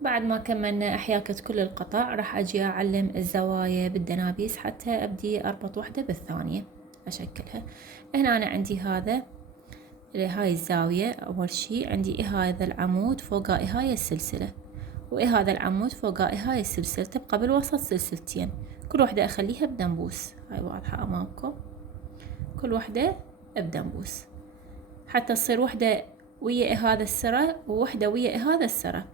بعد ما كملنا حياكة كل القطع راح أجي أعلم الزوايا بالدنابيس حتى أبدي أربط وحدة بالثانية أشكلها. هنا أنا عندي هاي الزاوية. أول شي عندي هذا العمود فوقه هاي السلسلة، وهذا العمود فوقه هاي السلسلة، تبقى بالوسط سلسلتين كل وحدة أخليها بدنبوس. هاي واضحة أمامكم، كل وحدة بدنبوس حتى تصير وحدة ويا هذا السرة ووحدة ويا هذا السرة.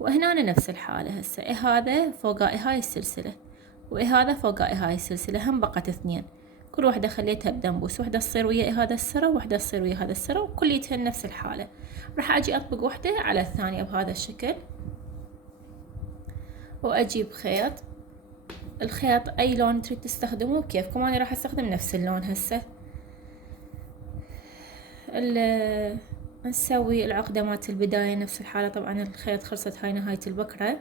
وهنا أنا نفس الحالة هسه هذا فوقه هاي السلسلة وهذا فوقه هاي السلسلة، هم بقت اثنين كل وحدة خليتها بدنبوس، وحدة تصير ويا هذا السرة وحدة تصير ويا هذا السرة، وكليتهن نفس الحالة. راح أجي أطبق وحدة على الثانية بهذا الشكل، وأجيب خيط. الخيط أي لون تريد تستخدموه كيفكم، أنا راح أستخدم نفس اللون هسه. نسوي العقدة مالت البداية نفس الحالة. طبعا الخيط خلصت هاي نهاية البكرة،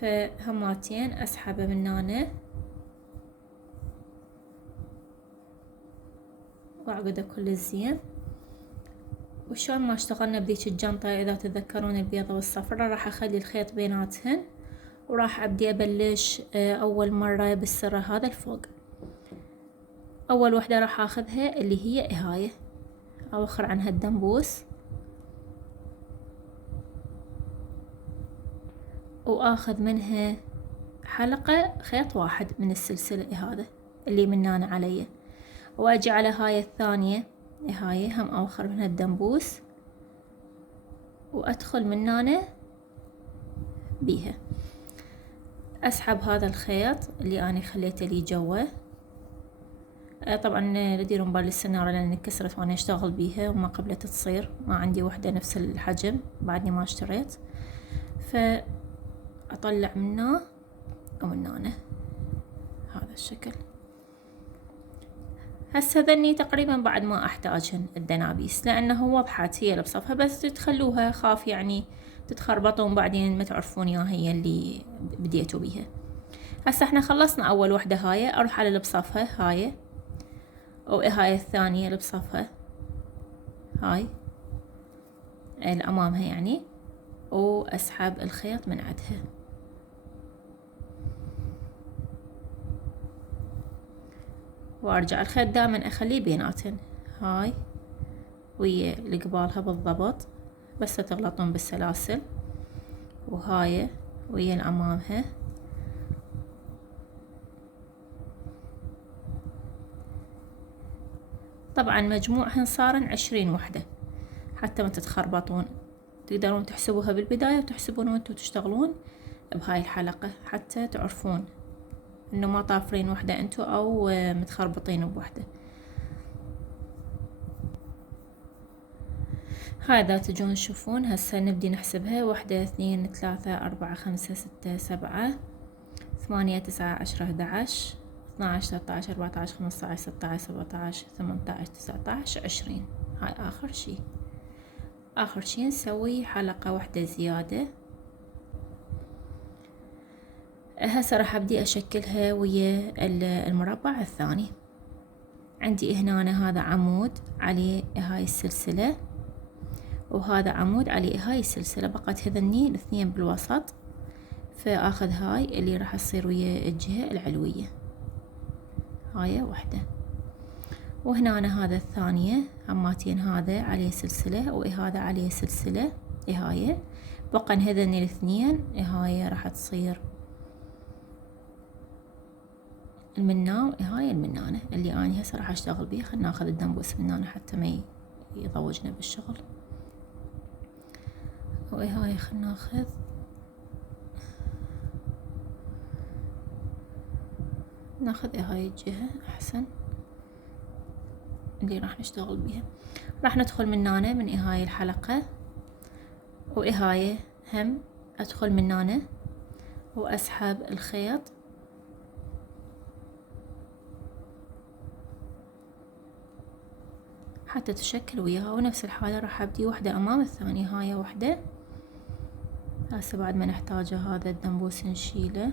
فهماتين أسحبه من هنا وأعقده كل الزين. وشون ما اشتغلنا بذيك الجنطة إذا تتذكرون البيضة والصفرة، راح أخلي الخيط بيناتهن وراح أبدي أبلش أول مرة بالسرة هذا الفوق. أول وحدة راح أخذها اللي هي هاي، أوخر عنها الدنبوس وآخذ منها حلقة خيط واحد من السلسلة هذا اللي من هنا علي، وأجي على هاي الثانية هاي هم أوخر منها الدنبوس وأدخل من هنا بيها. أسحب هذا الخيط اللي أنا خليته لي جوا. طبعا لا تديرون بال السنارة لأن انكسرت وأنا أشتغل بيها وما قبلت تصير، ما عندي وحدة نفس الحجم بعدني ما اشتريت، فأطلع منه ومن هنا هذا الشكل. هسه ذني تقريبا بعد ما أحتاجهن الدنابيس لأنه وضحت هي اللي بصفها، بس تخلوها خاف يعني تتخربطون بعدين ما تعرفون يا هي اللي بديتوا بيها. هسه احنا خلصنا أول وحدة هاي، أروح على اللي بصفها هاي، وهاي الثانية اللي بصفها هاي اللي أمامها يعني، وأسحب الخيط من عندها. وأرجع الخيط دائما أخليه بيناتن هاي ويا اللي قبالها بالضبط، بس تغلطون بالسلاسل، وهاي ويا اللي أمامها. طبعا مجموعهن صارن 20 وحدة حتى ما تتخربطون، تقدرون تحسبوها بالبداية وتحسبون وانتو تشتغلون بهاي الحلقة حتى تعرفون انه ما طافرين وحدة انتو او متخربطين بوحدة. هاي اذا تجون تشوفون هسه نبدي نحسبها: 1 2 3 4 5 6 7 8 9 10 11 12 13 14 15 16 17 18 19 20. هاي آخر شي نسوي حلقة واحدة زيادة. هسه راح أبدي أشكلها ويا المربع الثاني. عندي هنا هذا عمود عليه هاي السلسلة، وهذا عمود عليه هاي السلسلة، بقت هذني الاثنين بالوسط، فآخذ هاي اللي راح تصير ويا الجهة العلوية، هاي وحدة. وهنا هذا الثانية هماتين، هذا عليه سلسلة وهذا عليه سلسلة هاي، بقى هذني الاثنين هاي راح تصير المنا وهاي المنانة اللي أنا هسه راح أشتغل بيها. خلنا ناخذ الدنبوس منانة حتى ما يضوجنا بالشغل. وهاي خلنا ناخذ هاي الجهة أحسن اللي راح نشتغل بيها. راح ندخل من هنا من هاي الحلقة، وهاي هم أدخل من هنا وأسحب الخيط حتى تشكل وياها. ونفس الحالة راح أبدي وحدة أمام الثانية، هاي وحدة. هسه بعد ما نحتاجه هذا الدنبوس نشيله،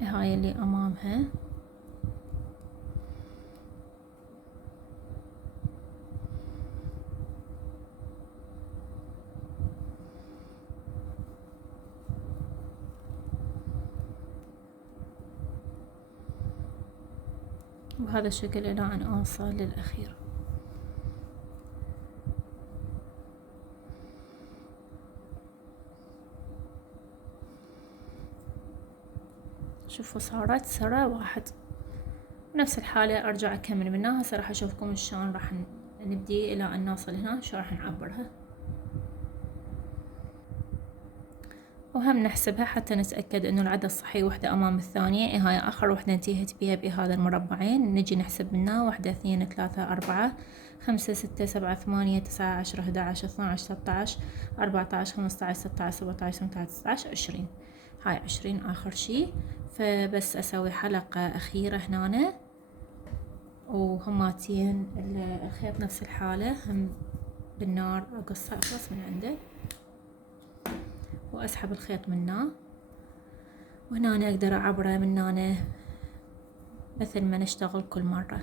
هاي اللي أمامها بهذا الشكل الى ان اوصل للاخير. شوفوا صارت سرة واحد. نفس الحالة ارجع اكمل منها. هسه راح اشوفكم شلون راح نبدي الى ان نوصل هنا، شو راح نعبرها، وهم نحسبها حتى نتأكد انه العدد الصحيح وحدة امام الثانية. هاي اخر وحدة انتهيت بيها بهذا المربعين. نجي نحسب منها 1 2 3 4 5 6 7 8 9 10 11 12 13 14 15 16 17 18 19 20. هاي 20 اخر شي. فبس اسوي حلقة اخيرة هنا، وهماتين الخيط نفس الحالة هم بالنار اقصه اخلص من عنده، واسحب الخيط منه، وهنا اقدر اعبره من هنا مثل ما نشتغل كل مرة.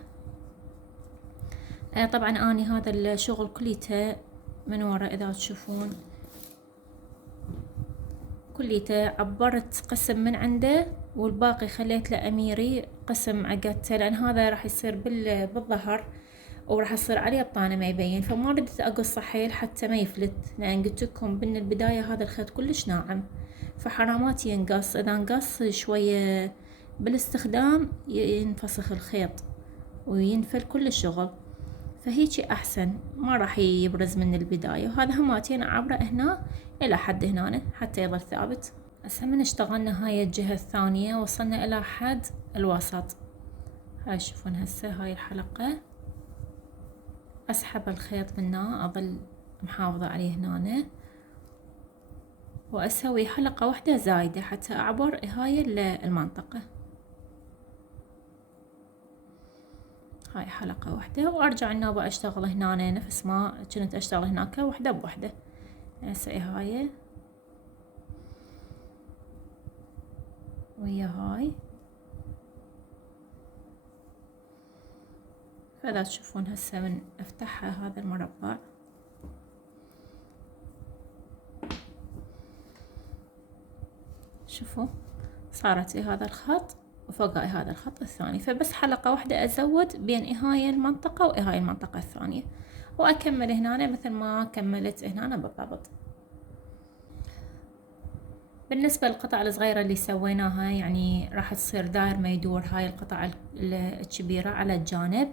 طبعا اني هذا الشغل كليته من ورا اذا تشوفون كليته عبرت قسم من عنده، والباقي خليت له اميري قسم عقدته، لان هذا راح يصير بالظهر وراح يصير عليه بطانة ما يبين. فما ردت اقصه حيل حتى ما يفلت، لان قلت لكم من البداية هذا الخيط كلش ناعم، فحرامات ينقص. اذا انقص شوية بالاستخدام ينفسخ الخيط وينفل كل الشغل، فهيجي احسن ما راح يبرز من البداية. وهذا هماتين اعبره هنا الى حد هنا حتى يظل ثابت. هسه من اشتغلنا هاي الجهة الثانية وصلنا الى حد الوسط. هاي تشوفون هسه هاي الحلقة اسحب الخيط منه، اظل محافظة عليه هنا، واسوي حلقة واحدة زايدة حتى اعبر هاي المنطقة. هاي حلقة واحدة، وارجع النوبة اشتغل هنا نفس ما كنت اشتغل هناك وحدة بوحدة. هسه هاي ويا هاي. فإذا تشوفون هسه من افتحها هذا المربع شوفوا صارت هذا الخط وفوقها هذا الخط الثاني، فبس حلقة واحدة ازود بين هاي المنطقة وهاي المنطقة الثانية، واكمل هنا مثل ما كملت هنا بالضبط. بالنسبة للقطع الصغيرة اللي سويناها يعني راح تصير داير ما يدور هاي القطع الكبيرة على الجانب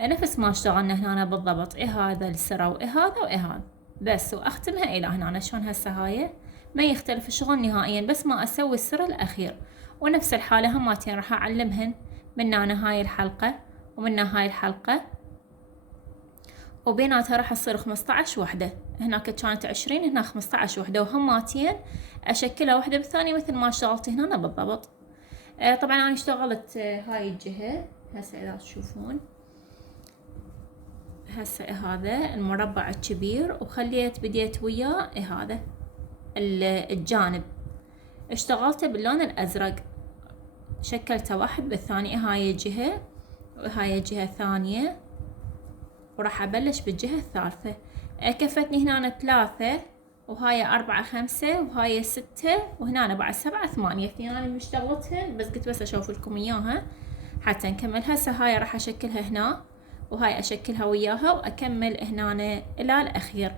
نفس ما اشتغلنا هنا بالضبط. هذا السرة هذا هذا بس، واختمها الى هنا. شلون هسه هاي ما يختلف الشغل نهائيا، بس ما اسوي السر الاخير. ونفس الحالة هماتين راح اعلمهن من هنا هاي الحلقة ومن هاي الحلقة، وبيناتها راح تصير 15 وحدة. هناك كانت 20، هنا 15 وحدة، وهماتين اشكلها وحدة بالثانية مثل ما اشتغلت هنا بالضبط. طبعا انا اشتغلت هاي الجهة هسه اذا تشوفون. هسه هذا المربع الكبير وخليت بديت وياه هذا الجانب اشتغلته باللون الازرق، شكلته واحد بالثاني. هاي الجهة وهاي الجهة الثانية، وراح ابلش بالجهة الثالثة. كفتني هنا 3 وهاي 4 5 وهاي 6 وهنا بعد 7 8. اثنين مشتغلتهن بس قلت بس اشوف لكم اياها حتى نكمل. هسه هاي راح اشكلها هنا وهاي اشكلها وياها واكمل هنا الى الاخير.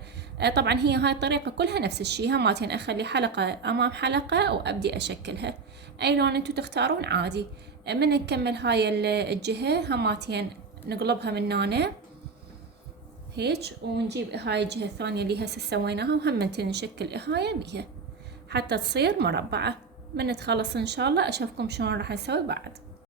طبعا هي هاي الطريقة كلها نفس الشي، هماتين اخلي حلقة امام حلقة وابدي اشكلها. اي لون انتو تختارون عادي. من نكمل هاي الجهة هماتين نقلبها من هنا هيك، ونجيب هاي الجهة الثانية اللي هسه سويناها وهم نشكل هاي بيها حتى تصير مربعة. من نتخلص ان شاء الله اشوفكم شلون راح نسوي بعد.